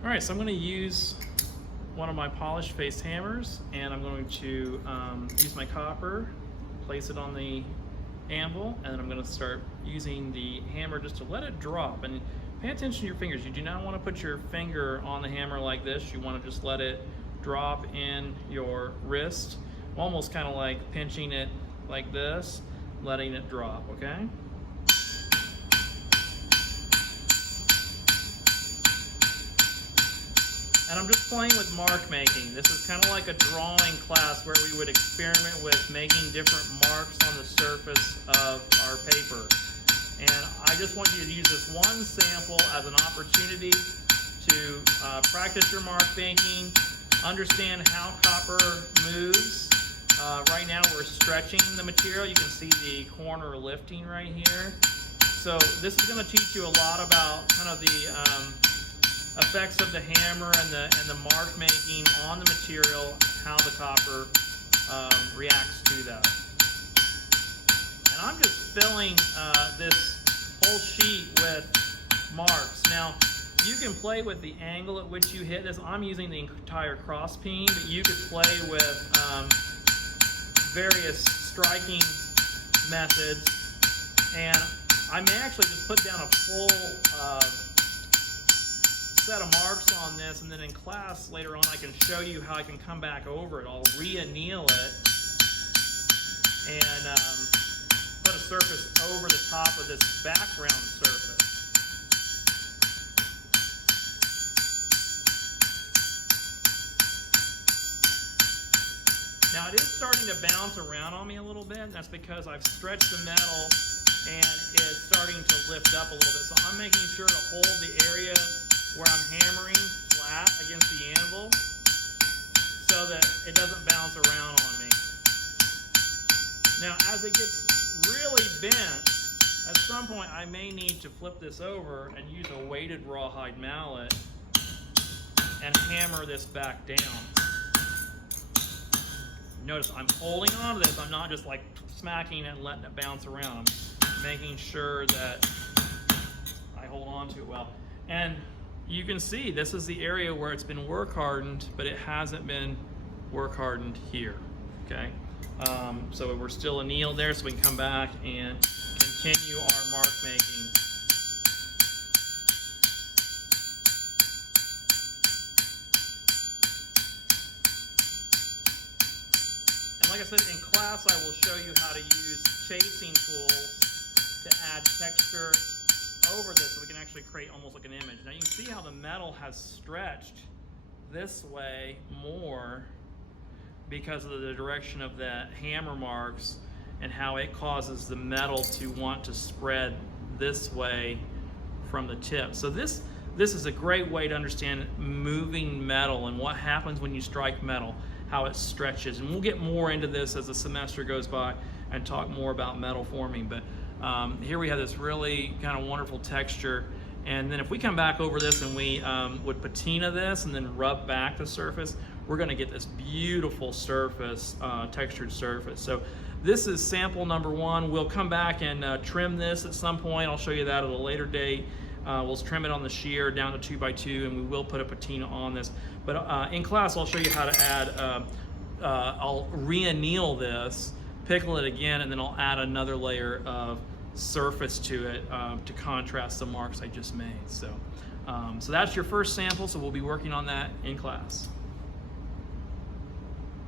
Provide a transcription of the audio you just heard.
All right, so I'm going to use one of my polished face hammers, and I'm going to use my copper, place it on the anvil, and then I'm going to start using the hammer just to let it drop. And pay attention to your fingers. You do not want to put your finger on the hammer like this. You want to just let it drop in your wrist, almost kind of like pinching it like this, letting it drop, okay? And I'm just playing with mark making. This is kind of like a drawing class where we would experiment with making different marks on the surface of our paper. And I just want you to use this one sample as an opportunity to practice your mark making, understand how copper moves. Right now we're stretching the material. You can see the corner lifting right here. So this is going to teach you a lot about kind of the effects of the hammer and the mark making on the material, how the copper reacts to that. And I'm just filling this whole sheet with marks. Now, you can play with the angle at which you hit this. I'm using the entire cross peen, but you could play with various striking methods. And I may actually just put down a full set of marks on this, and then in class later on I can show you how I can come back over it. I'll re-anneal it and put a surface over the top of this background surface. Now it is starting to bounce around on me a little bit, and that's because I've stretched the metal and it's starting to lift up a little bit. So I'm making sure to hold the area where I'm hammering flat against the anvil so that it doesn't bounce around on me. Now as it gets really bent, at some point I may need to flip this over and use a weighted rawhide mallet and hammer this back down. Notice I'm holding on to this. I'm not just like smacking it and letting it bounce around. I'm making sure that I hold on to it well. And you can see this is the area where it's been work hardened, but it hasn't been work hardened here, okay? So we're still annealed there, so we can come back and continue our mark making. And like I said, in class I will show you how to use chasing tools to add texture over this so we can actually create almost like an image. Now you can see how the metal has stretched this way more because of the direction of the hammer marks and how it causes the metal to want to spread this way from the tip. So this is a great way to understand moving metal and what happens when you strike metal, how it stretches. And we'll get more into this as the semester goes by and talk more about metal forming. But here we have this really kind of wonderful texture, and then if we come back over this and we would patina this and then rub back the surface, we're going to get this beautiful surface, textured surface. So this is sample number one. We'll come back and trim this at some point. I'll show you that at a later date. We'll trim it on the shear down to 2x2, and we will put a patina on this. But in class I'll show you how to add, I'll re-anneal this, pickle it again, and then I'll add another layer of surface to it to contrast the marks I just made. So, so that's your first sample, so we'll be working on that in class.